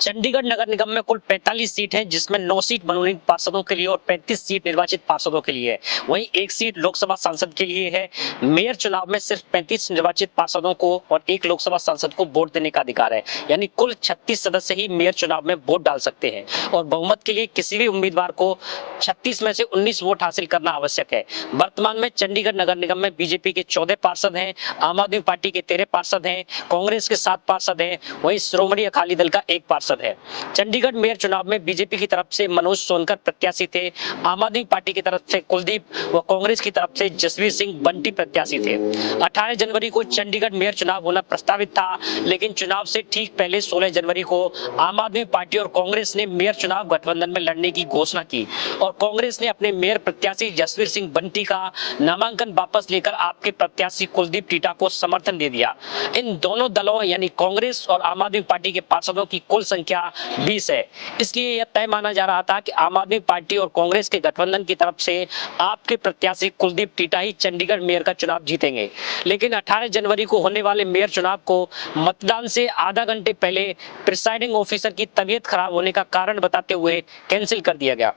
चंडीगढ़ नगर निगम में कुल 45 सीट हैं, जिसमें 9 सीट मनोनीत पार्षदों के लिए और 35 सीट निर्वाचित पार्षदों के लिए है। वहीं 1 सीट लोकसभा सांसद के लिए है। मेयर चुनाव में सिर्फ 35 निर्वाचित पार्षदों को और 1 लोकसभा सांसद को वोट देने का अधिकार है, यानी कुल 36 सदस्य ही मेयर चुनाव में वोट डाल सकते हैं और बहुमत के लिए किसी भी उम्मीदवार को 36 में से 19 वोट हासिल करना आवश्यक है। वर्तमान में चंडीगढ़ नगर निगम में बीजेपी के 14 पार्षद हैं, आम आदमी पार्टी के 13 पार्षद हैं, कांग्रेस के 7 पार्षद हैं, वहीं श्रोमणी अकाली दल का 1 पार्षद है। चंडीगढ़ मेयर चुनाव में बीजेपी की तरफ से मनोज सोनकर प्रत्याशी थे, आम आदमी पार्टी की तरफ से कुलदीप व कांग्रेस की तरफ से जसवीर सिंह बंटी प्रत्याशी थे। 18 जनवरी को चंडीगढ़ मेयर चुनाव होना प्रस्तावित था, लेकिन चुनाव से ठीक पहले 16 जनवरी को आम आदमी पार्टी और कांग्रेस ने मेयर चुनाव गठबंधन में लड़ने की घोषणा की और कांग्रेस ने अपने मेयर प्रत्याशी जसवीर सिंह बंटी का नामांकन वापस लेकर आपके प्रत्याशी कुलदीप टीटा को समर्थन दे दिया। इन दोनों दलों यानी कांग्रेस और आम आदमी पार्टी के पार्षदों की कुल संख्या 20 है। इसलिए यह तय माना जा रहा था कि आम आदमी पार्टी और कांग्रेस के गठबंधन की तरफ से आपके प्रत्याशी कुलदीप टीटा ही चंडीगढ़ मेयर का चुनाव जीतेंगे। लेकिन 18 जनवरी को होने वाले मेयर चुनाव को मतदान से आधा घंटे पहले प्रिसाइडिंग ऑफिसर की तबीयत खराब होने का कारण बताते हुए कैंसिल कर दिया गया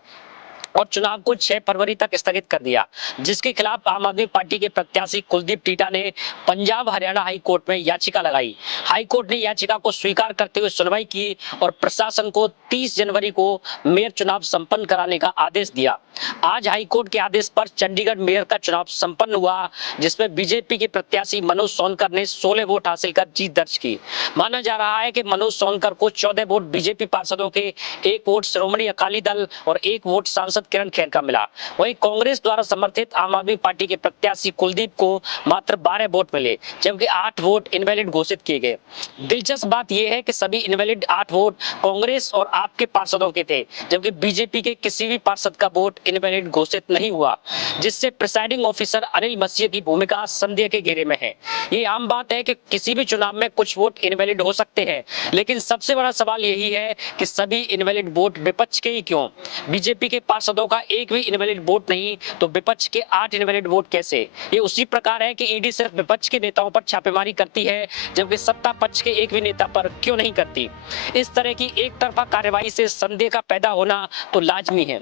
और चुनाव को 6 फरवरी तक स्थगित कर दिया, जिसके खिलाफ आम आदमी पार्टी के प्रत्याशी कुलदीप टीटा ने पंजाब हरियाणा हाई कोर्ट में याचिका लगाई। हाई कोर्ट ने याचिका को स्वीकार करते हुए सुनवाई की और प्रशासन को 30 जनवरी को मेयर चुनाव संपन्न कराने का आदेश दिया। आज हाई कोर्ट के आदेश पर चंडीगढ़ मेयर का चुनाव संपन्न हुआ, जिसमें बीजेपी के प्रत्याशी मनोज सोनकर ने 16 वोट हासिल कर जीत दर्ज की। माना जा रहा है कि मनोज सोनकर को 14 वोट बीजेपी पार्षदों के, 1 वोट श्रोमणी अकाली दल और 1 वोट सांसद किरण खेर का मिला। वहीं कांग्रेस द्वारा समर्थित आम आदमी पार्टी के प्रत्याशी कुलदीप को मात्र 12 वोट मिले, जबकि 8 वोट इनवैलिड घोषित किए गए। दिलचस्प बात यह है कि सभी इनवैलिड 8 वोट कांग्रेस और आपके पार्षदों के थे, जबकि बीजेपी के किसी भी पार्षद का वोट इनवैलिड घोषित नहीं हुआ, जिससे प्रिसाइडिंग ऑफिसर अनिल मसीह की भूमिका संदेह के घेरे में है। ये आम बात है कि किसी भी चुनाव में कुछ वोट इनवैलिड हो सकते हैं, लेकिन सबसे बड़ा सवाल यही है कि सभी इनवैलिड वोट विपक्ष के ही क्यों? बीजेपी के पार्षदों का एक भी इनवैलिड वोट नहीं, तो विपक्ष के 8 इनवैलिड वोट कैसे? ये उसी प्रकार है कि ईडी सिर्फ विपक्ष के नेताओं पर छापेमारी करती है, जबकि सत्ता पक्ष के एक भी नेता पर क्यों नहीं करती? इस तरह की एक तरफा कार्यवाही से संदेह का पैदा होना तो लाजमी है।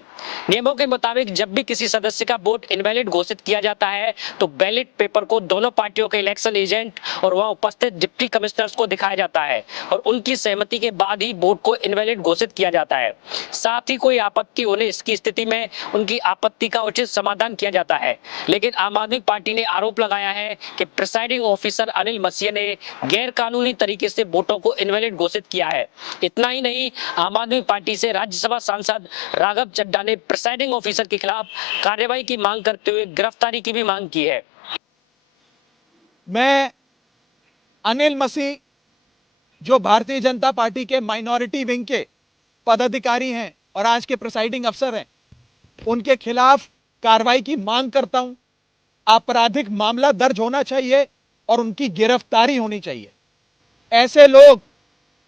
नियमों के मुताबिक जब भी किसी सदस्य का वोट इनवैलिड घोषित किया जाता है, तो बैलेट पेपर को दोनों पार्टियों के इलेक्शन एजेंट और वहां उपस्थित डिप्टी कमिश्नर्स को दिखाया जाता है और उनकी सहमति के बाद ही वोट को इनवैलिड घोषित किया जाता है। साथ ही कोई आपत्ति होने की स्थिति में उनकी आपत्ति का उचित समाधान किया जाता है। लेकिन आम आदमी पार्टी ने आरोप लगाया है कि प्रिसाइडिंग ऑफिसर अनिल मसीह ने गैर कानूनी तरीके से वोटों को इनवैलिड घोषित किया है। इतना ही नहीं, आम आदमी पार्टी से राज्यसभा सांसद राघव चड्ढा ने प्रिसाइडिंग ऑफिसर के खिलाफ कार्रवाई की मांग करते हुए गिरफ्तारी की भी मांग की है। मैं अनिल मसीह, जो भारतीय जनता पार्टी के माइनॉरिटी विंग के पदाधिकारी हैं और आज के प्रिसाइडिंग अफसर हैं, उनके खिलाफ कार्रवाई की मांग करता हूं। आपराधिक मामला दर्ज होना चाहिए और उनकी गिरफ्तारी होनी चाहिए। ऐसे लोग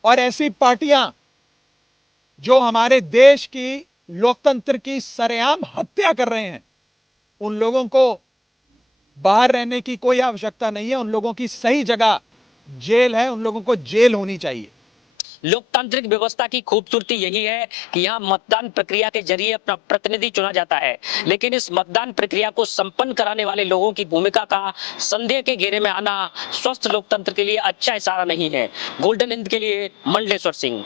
और ऐसी पार्टियां जो हमारे देश की लोकतंत्र की सरेआम हत्या कर रहे हैं, उन लोगों को बाहर रहने की कोई आवश्यकता नहीं है। उन लोगों की सही जगह जेल है, उन लोगों को जेल होनी चाहिए। लोकतांत्रिक व्यवस्था की खूबसूरती यही है कि यहाँ मतदान प्रक्रिया के जरिए अपना प्रतिनिधि चुना जाता है, लेकिन इस मतदान प्रक्रिया को संपन्न कराने वाले लोगों की भूमिका का संदेह के घेरे में आना स्वस्थ लोकतंत्र के लिए अच्छा इशारा नहीं है। गोल्डन हिंद के लिए मंडलेश्वर सिंह।